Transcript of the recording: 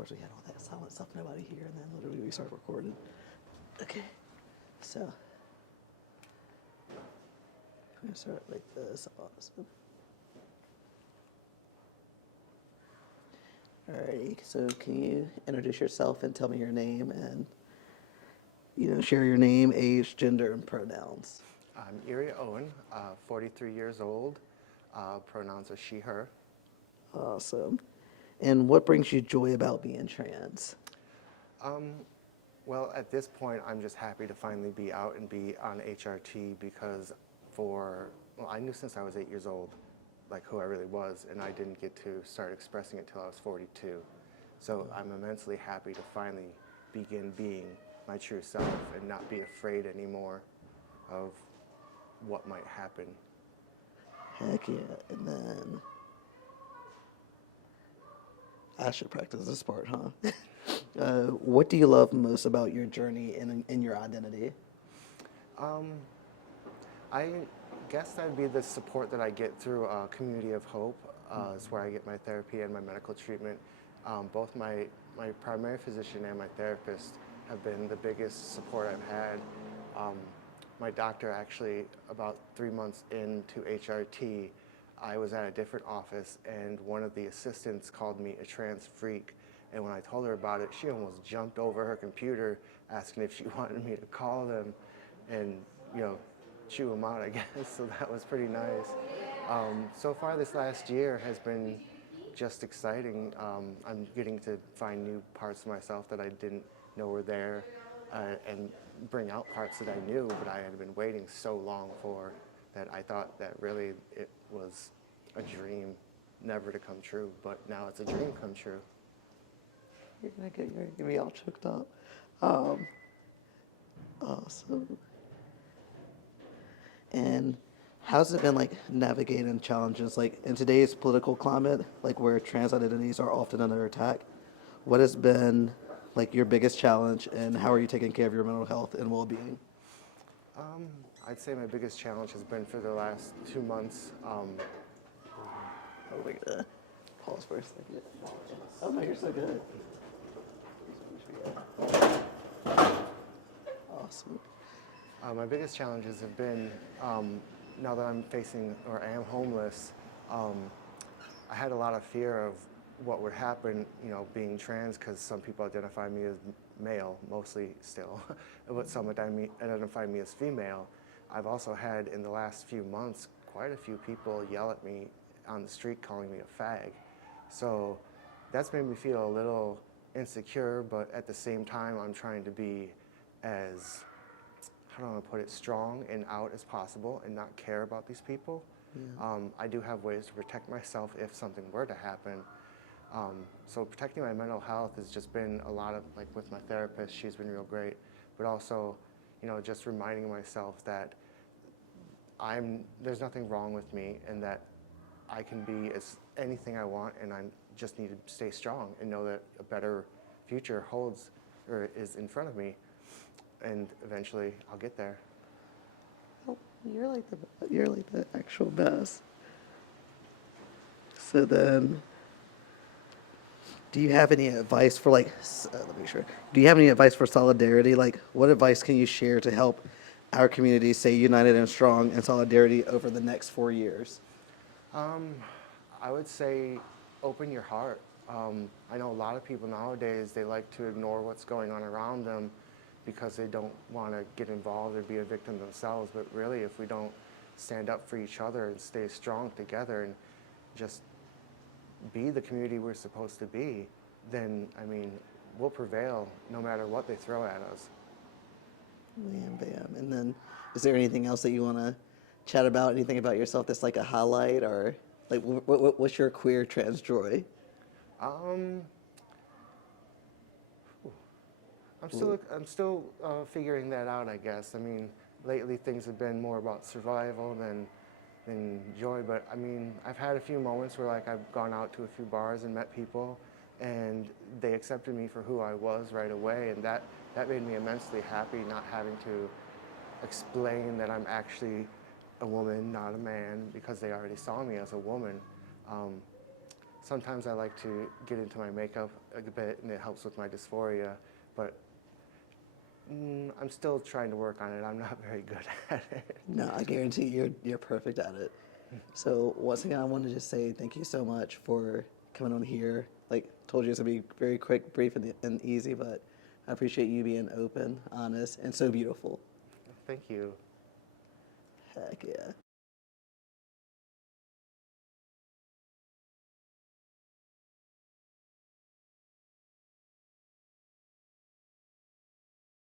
course, we had all that silent stuff, nobody here, and then literally we started recording. Okay, so I'm gonna start like this. Awesome. Alrighty, so can you introduce yourself and tell me your name and, share your name, age, gender, and pronouns? I'm Iria Owen, 43 years old. Pronouns are she, her. Awesome. And what brings you joy about being trans? Well, at this point, I'm just happy to finally be out and be on HRT because I knew since I was 8 years old, like who I really was, and I didn't get to start expressing it till I was 42. So I'm immensely happy to finally begin being my true self and not be afraid anymore of what might happen. Heck yeah. And then I should practice this part, huh? What do you love most about your journey in your identity? I guess that'd be the support that I get through a community of hope. Is where I get my therapy and my medical treatment. Both my primary physician and my therapist have been the biggest support I've had. My doctor actually, about 3 months into HRT, I was at a different office and one of the assistants called me a trans freak. And when I told her about it, she almost jumped over her computer asking if she wanted me to call them and, chew them out, I guess. So that was pretty nice. So far this last year has been just exciting. I'm getting to find new parts of myself that I didn't know were there and bring out parts that I knew, but I had been waiting so long for that I thought that really it was a dream never to come true, but now it's a dream come true. You're gonna get me all choked up. Awesome. And how's it been like navigating challenges like in today's political climate, like where trans identities are often under attack? What has been like your biggest challenge, and how are you taking care of your mental health and well-being? I'd say my biggest challenge has been for the last 2 months. Oh, we gotta pause for a second. Oh no, you're so good. Awesome. My biggest challenges have been, now that I'm facing, or I am homeless, I had a lot of fear of what would happen, being trans, because some people identify me as male, mostly still, but some identify me as female. I've also had, in the last few months, quite a few people yell at me on the street calling me a fag. So that's made me feel a little insecure, but at the same time, I'm trying to be as, how do I want to put it, strong and out as possible and not care about these people. Yeah. I do have ways to protect myself if something were to happen. So protecting my mental health has just been a lot of, like with my therapist, she's been real great, but also, just reminding myself that there's nothing wrong with me and that I can be as anything I want, and I just need to stay strong and know that a better future holds or is in front of me, and eventually I'll get there. Oh, you're like the actual best. So then, do you have any advice for let me be sure. Do you have any advice for solidarity? Like, what advice can you share to help our community stay united and strong in solidarity over the next 4 years? I would say open your heart. I know a lot of people nowadays, they like to ignore what's going on around them because they don't want to get involved or be a victim themselves. But really, if we don't stand up for each other and stay strong together and just be the community we're supposed to be, then, we'll prevail no matter what they throw at us. Bam, bam. And then, is there anything else that you want to chat about? Anything about yourself that's like a highlight, or like what's your queer trans joy? I'm still figuring that out, I guess. Lately things have been more about survival than joy, but I've had a few moments where I've gone out to a few bars and met people, and they accepted me for who I was right away, and that made me immensely happy, not having to explain that I'm actually a woman, not a man, because they already saw me as a woman. sometimes I like to get into my makeup a bit, and it helps with my dysphoria, but I'm still trying to work on it. I'm not very good at it. No, I guarantee you're perfect at it. So once again, I want to just say thank you so much for coming on here. Like told you, it's gonna be very quick, brief, and easy, but I appreciate you being open, honest, and so beautiful. Thank you. Heck yeah.